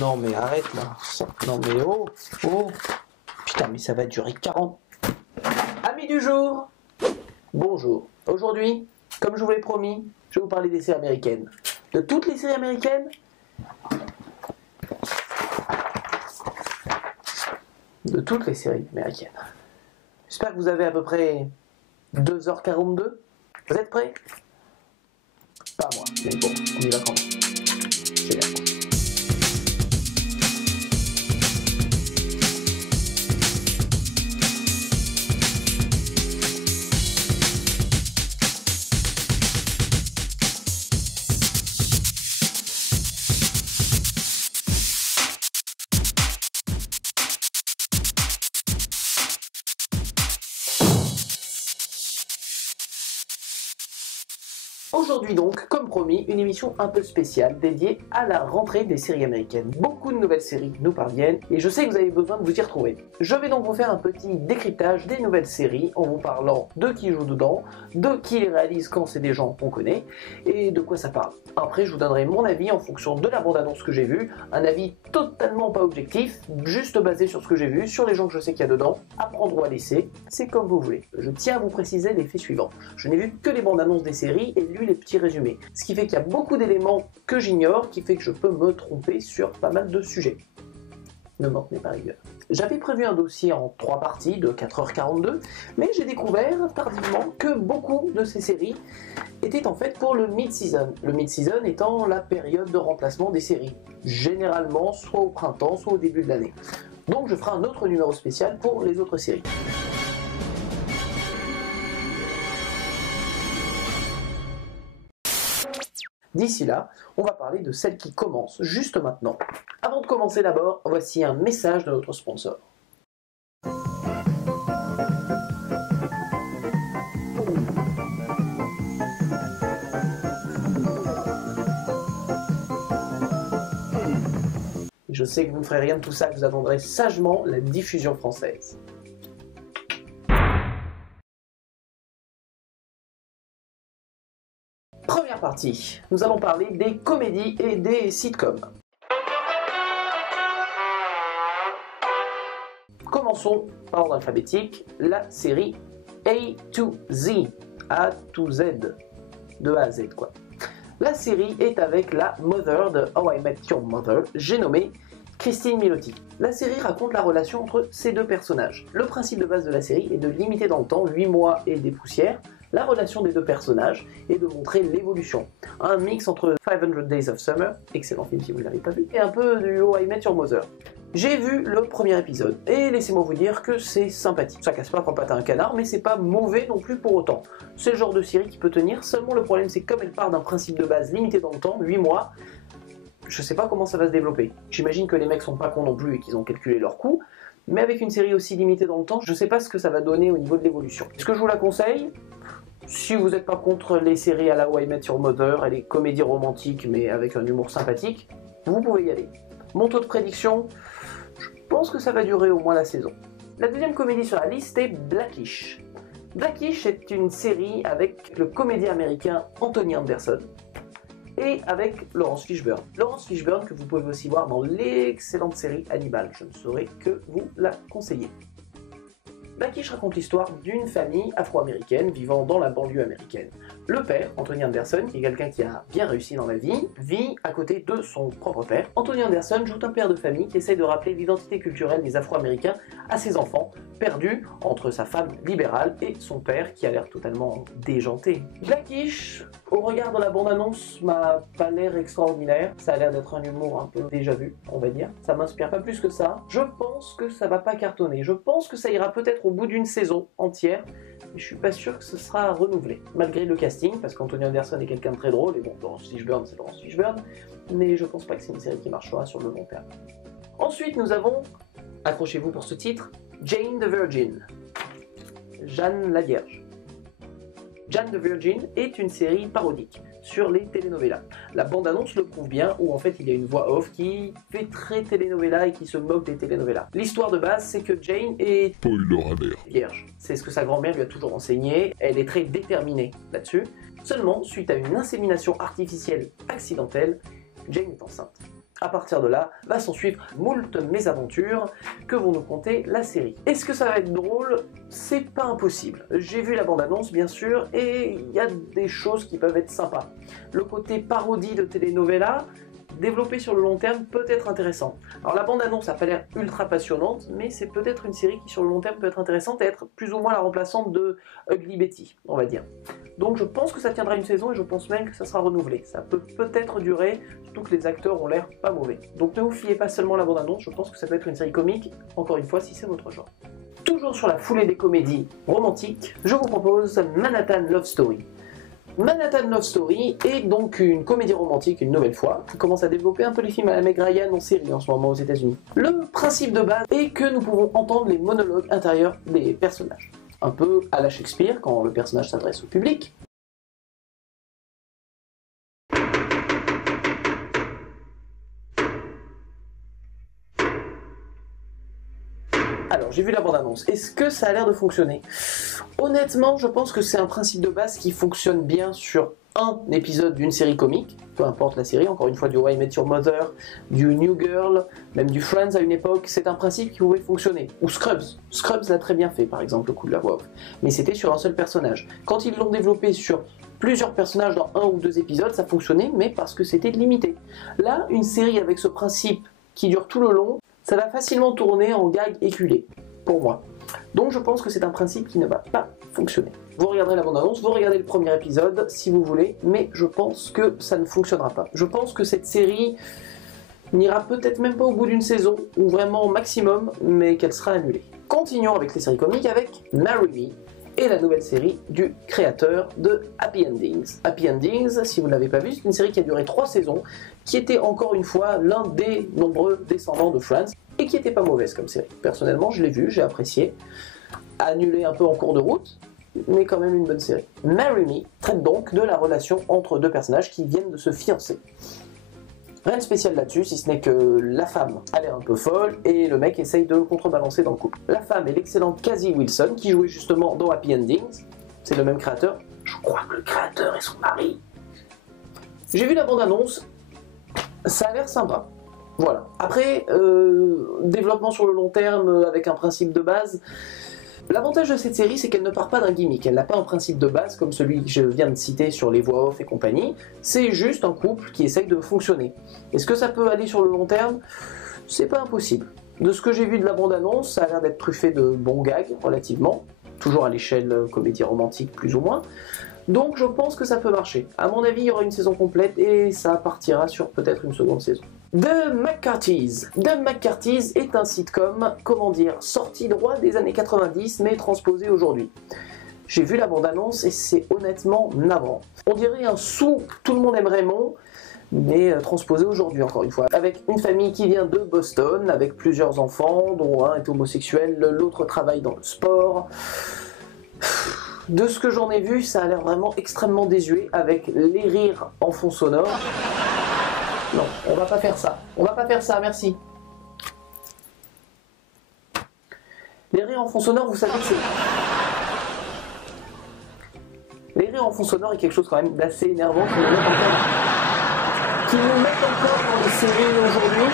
Non mais arrête là. Non mais oh, oh. Putain mais ça va durer 40. Amis du jour, bonjour. Aujourd'hui, comme je vous l'ai promis, je vais vous parler des séries américaines. De toutes les séries américaines. De toutes les séries américaines. J'espère que vous avez à peu près 2h42. Vous êtes prêts? Pas moi, mais bon, on y va quand même. C'est bien. Aujourd'hui donc, comme promis, une émission un peu spéciale dédiée à la rentrée des séries américaines. Beaucoup de nouvelles séries nous parviennent et je sais que vous avez besoin de vous y retrouver. Je vais donc vous faire un petit décryptage des nouvelles séries en vous parlant de qui joue dedans, de qui les réalise quand c'est des gens qu'on connaît et de quoi ça parle. Après je vous donnerai mon avis en fonction de la bande-annonce que j'ai vue, un avis totalement pas objectif, juste basé sur ce que j'ai vu, sur les gens que je sais qu'il y a dedans, à prendre ou à laisser, c'est comme vous voulez. Je tiens à vous préciser les faits suivants. Je n'ai vu que les bandes-annonces des séries et lu les petits résumés. Ce qui fait qu'il y a beaucoup d'éléments que j'ignore, qui fait que je peux me tromper sur pas mal de sujets. Ne m'en tenez pas rigueur. J'avais prévu un dossier en 3 parties de 4h42, mais j'ai découvert tardivement que beaucoup de ces séries étaient en fait pour le mid-season. Le mid-season étant la période de remplacement des séries, généralement soit au printemps, soit au début de l'année. Donc je ferai un autre numéro spécial pour les autres séries. D'ici là, on va parler de celle qui commence juste maintenant. Avant de commencer d'abord, voici un message de notre sponsor. Je sais que vous ne ferez rien de tout ça, que vous attendrez sagement la diffusion française. Première partie, nous allons parler des comédies et des sitcoms. Commençons par ordre alphabétique, la série A to Z, A to Z, de A à Z quoi. La série est avec la Mother de How I Met Your Mother, j'ai nommé Christine Milioti. La série raconte la relation entre ces deux personnages. Le principe de base de la série est de limiter dans le temps, 8 mois et des poussières, la relation des deux personnages et de montrer l'évolution. Un mix entre 500 Days of Summer, excellent film si vous ne l'avez pas vu, et un peu du How I Met Your Mother. J'ai vu le premier épisode, et laissez-moi vous dire que c'est sympathique. Ça casse pas pour pâte à un canard, mais c'est pas mauvais non plus pour autant. C'est le genre de série qui peut tenir, seulement le problème c'est que comme elle part d'un principe de base limité dans le temps, 8 mois, je sais pas comment ça va se développer. J'imagine que les mecs sont pas cons non plus et qu'ils ont calculé leur coût, mais avec une série aussi limitée dans le temps, je sais pas ce que ça va donner au niveau de l'évolution. Est-ce que je vous la conseille ? Si vous n'êtes pas contre les séries à la How I Met Your Mother et les comédies romantiques mais avec un humour sympathique, vous pouvez y aller. Mon taux de prédiction, je pense que ça va durer au moins la saison. La deuxième comédie sur la liste est Blackish. Blackish est une série avec le comédien américain Anthony Anderson et avec Laurence Fishburne. Laurence Fishburne que vous pouvez aussi voir dans l'excellente série Hannibal, je ne saurais que vous la conseiller. Blackish raconte l'histoire d'une famille afro-américaine vivant dans la banlieue américaine. Le père, Anthony Anderson, qui est quelqu'un qui a bien réussi dans la vie, vit à côté de son propre père. Anthony Anderson joue un père de famille qui essaye de rappeler l'identité culturelle des afro-américains à ses enfants, perdus entre sa femme libérale et son père qui a l'air totalement déjanté. Blackish, au regard de la bande-annonce, m'a pas l'air extraordinaire. Ça a l'air d'être un humour un peu déjà vu, on va dire. Ça m'inspire pas plus que ça. Je pense que ça va pas cartonner. Je pense que ça ira peut-être au bout d'une saison entière, mais je suis pas sûr que ce sera renouvelé. Malgré le casting, parce qu'Anthony Anderson est quelqu'un de très drôle, et bon, Laurence Fishburne, c'est Laurence Fishburne, mais je pense pas que c'est une série qui marchera sur le long terme. Ensuite, nous avons, accrochez-vous pour ce titre, Jane the Virgin. Jeanne la Vierge. Jane the Virgin est une série parodique sur les telenovelas. La bande-annonce le prouve bien, où en fait il y a une voix off qui fait très telenovela et qui se moque des telenovelas. L'histoire de base, c'est que Jane est vierge. C'est ce que sa grand-mère lui a toujours enseigné, elle est très déterminée là-dessus. Seulement, suite à une insémination artificielle accidentelle, Jane est enceinte. À partir de là, va s'en suivre moult mésaventures que vont nous conter la série. Est-ce que ça va être drôle? C'est pas impossible. J'ai vu la bande-annonce bien sûr, et il y a des choses qui peuvent être sympas. Le côté parodie de telenovela, développé sur le long terme, peut être intéressant. Alors la bande-annonce n'a pas l'air ultra passionnante, mais c'est peut-être une série qui sur le long terme peut être intéressante et être plus ou moins la remplaçante de Ugly Betty, on va dire. Donc je pense que ça tiendra une saison et je pense même que ça sera renouvelé. Ça peut peut-être durer, surtout que les acteurs ont l'air pas mauvais. Donc ne vous fiez pas seulement à la bande-annonce, je pense que ça peut être une série comique, encore une fois si c'est votre genre. Toujours sur la foulée des comédies romantiques, je vous propose Manhattan Love Story. Manhattan Love Story est donc une comédie romantique une nouvelle fois, qui commence à développer un peu les films à la Meg Ryan en série en ce moment aux États-Unis. Le principe de base est que nous pouvons entendre les monologues intérieurs des personnages. Un peu à la Shakespeare, quand le personnage s'adresse au public. Alors, j'ai vu la bande-annonce. Est-ce que ça a l'air de fonctionner? Honnêtement, je pense que c'est un principe de base qui fonctionne bien sur un épisode d'une série comique, peu importe la série, encore une fois du How I Met Your Mother, du New Girl, même du Friends à une époque, c'est un principe qui pouvait fonctionner. Ou Scrubs. Scrubs l'a très bien fait, par exemple, le coup de la voix off. Mais c'était sur un seul personnage. Quand ils l'ont développé sur plusieurs personnages dans un ou deux épisodes, ça fonctionnait, mais parce que c'était limité. Là, une série avec ce principe qui dure tout le long, ça va facilement tourner en gag éculé, pour moi. Donc je pense que c'est un principe qui ne va pas fonctionner. Vous regarderez la bande-annonce, vous regardez le premier épisode si vous voulez, mais je pense que ça ne fonctionnera pas. Je pense que cette série n'ira peut-être même pas au bout d'une saison, ou vraiment au maximum, mais qu'elle sera annulée. Continuons avec les séries comiques avec Marry Me, et la nouvelle série du créateur de Happy Endings. Happy Endings, si vous ne l'avez pas vu, c'est une série qui a duré 3 saisons, qui était encore une fois l'un des nombreux descendants de Friends, et qui était pas mauvaise comme série. Personnellement, je l'ai vue, j'ai apprécié. Annulé un peu en cours de route, mais quand même une bonne série. Marry Me traite donc de la relation entre deux personnages qui viennent de se fiancer. Rien de spécial là-dessus, si ce n'est que la femme a l'air un peu folle et le mec essaye de contrebalancer dans le couple. La femme est l'excellente Cassie Wilson, qui jouait justement dans Happy Endings. C'est le même créateur. Je crois que le créateur est son mari. J'ai vu la bande-annonce, ça a l'air sympa. Voilà. Après, développement sur le long terme avec un principe de base. L'avantage de cette série, c'est qu'elle ne part pas d'un gimmick, elle n'a pas un principe de base comme celui que je viens de citer sur les voix off et compagnie, c'est juste un couple qui essaye de fonctionner. Est-ce que ça peut aller sur le long terme? C'est pas impossible. De ce que j'ai vu de la bande-annonce, ça a l'air d'être truffé de bons gags, relativement, toujours à l'échelle comédie romantique plus ou moins, donc je pense que ça peut marcher. À mon avis, il y aura une saison complète et ça partira sur peut-être une seconde saison. The McCarthy's. The Mccarthy's est un sitcom, comment dire, sorti droit des années 90 mais transposé aujourd'hui. J'ai vu la bande-annonce et c'est honnêtement navrant. On dirait un sous Tout le monde aime Raymond, mais transposé aujourd'hui encore une fois. Avec une famille qui vient de Boston, avec plusieurs enfants, dont un est homosexuel, l'autre travaille dans le sport. De ce que j'en ai vu, ça a l'air vraiment extrêmement désuet, avec les rires en fond sonore. Non, on va pas faire ça. On va pas faire ça, merci. Les rires en fond sonore, vous savez que c'est... Les rires en fond sonore est quelque chose quand même d'assez énervant qui nous mettent encore dans les séries aujourd'hui.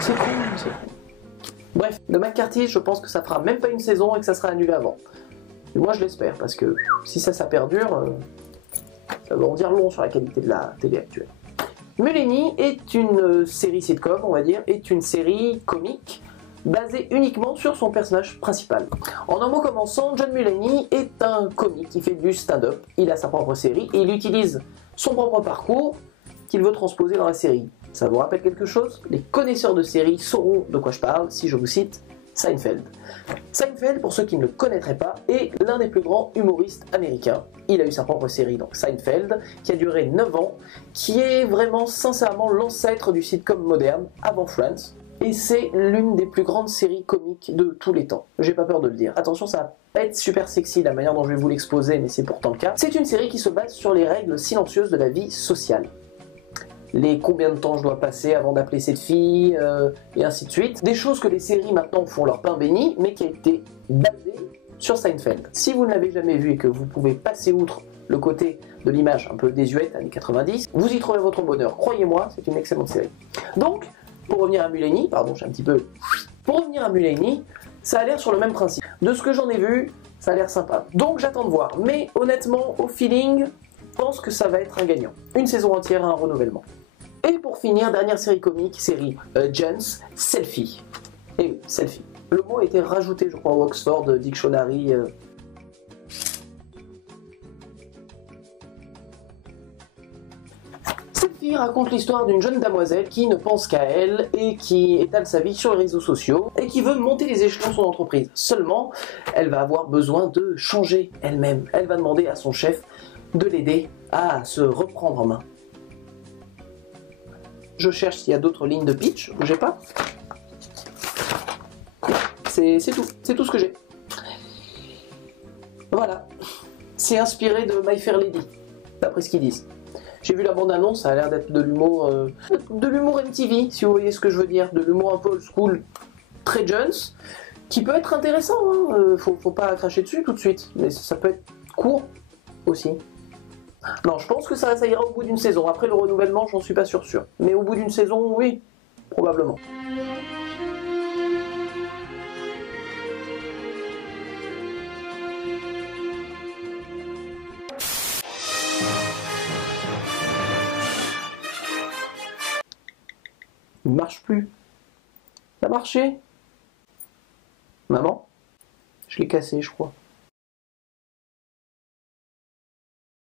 C'est con, c'est con. Bref, de McCarthy, je pense que ça fera même pas une saison et que ça sera annulé avant. Et moi je l'espère, parce que si ça perdure, ça va en dire long sur la qualité de la télé actuelle. Mulaney est une série sitcom, on va dire, est une série comique basée uniquement sur son personnage principal. En un mot commençant, John Mulaney est un comique qui fait du stand-up, il a sa propre série et il utilise son propre parcours qu'il veut transposer dans la série. Ça vous rappelle quelque chose? Les connaisseurs de séries sauront de quoi je parle si je vous cite Seinfeld. Seinfeld, pour ceux qui ne le connaîtraient pas, est l'un des plus grands humoristes américains. Il a eu sa propre série, donc Seinfeld, qui a duré 9 ans, qui est vraiment sincèrement l'ancêtre du sitcom moderne, avant Friends, et c'est l'une des plus grandes séries comiques de tous les temps. J'ai pas peur de le dire. Attention, ça va pas être super sexy la manière dont je vais vous l'exposer, mais c'est pourtant le cas. C'est une série qui se base sur les règles silencieuses de la vie sociale. Les combien de temps je dois passer avant d'appeler cette fille, et ainsi de suite. Des choses que les séries maintenant font leur pain béni, mais qui a été basée sur Seinfeld. Si vous ne l'avez jamais vu et que vous pouvez passer outre le côté de l'image un peu désuète, années 90, vous y trouverez votre bonheur. Croyez-moi, c'est une excellente série. Donc, pour revenir à Mulaney, pardon, j'ai un petit peu... Pour revenir à Mulaney, ça a l'air sur le même principe. De ce que j'en ai vu, ça a l'air sympa. Donc j'attends de voir. Mais honnêtement, au feeling, je pense que ça va être un gagnant. Une saison entière, un renouvellement. Et pour finir, dernière série comique, série Jones, Selfie. Et oui, Selfie. Le mot a été rajouté, je crois, au Oxford Dictionary. Selfie raconte l'histoire d'une jeune demoiselle qui ne pense qu'à elle et qui étale sa vie sur les réseaux sociaux et qui veut monter les échelons de son entreprise. Seulement, elle va avoir besoin de changer elle-même. Elle va demander à son chef de l'aider à se reprendre en main. Je cherche s'il y a d'autres lignes de pitch, bougez pas. C'est tout ce que j'ai. Voilà. C'est inspiré de My Fair Lady, d'après ce qu'ils disent. J'ai vu la bande-annonce, ça a l'air d'être de l'humour MTV, si vous voyez ce que je veux dire, de l'humour un peu old school, très Jones, qui peut être intéressant, hein. Faut pas cracher dessus tout de suite, mais ça peut être court aussi. Non, je pense que ça ira au bout d'une saison. Après le renouvellement, j'en suis pas sûr. Mais au bout d'une saison, oui, probablement. Il ne marche plus. Ça a marché. Maman, je l'ai cassé, je crois.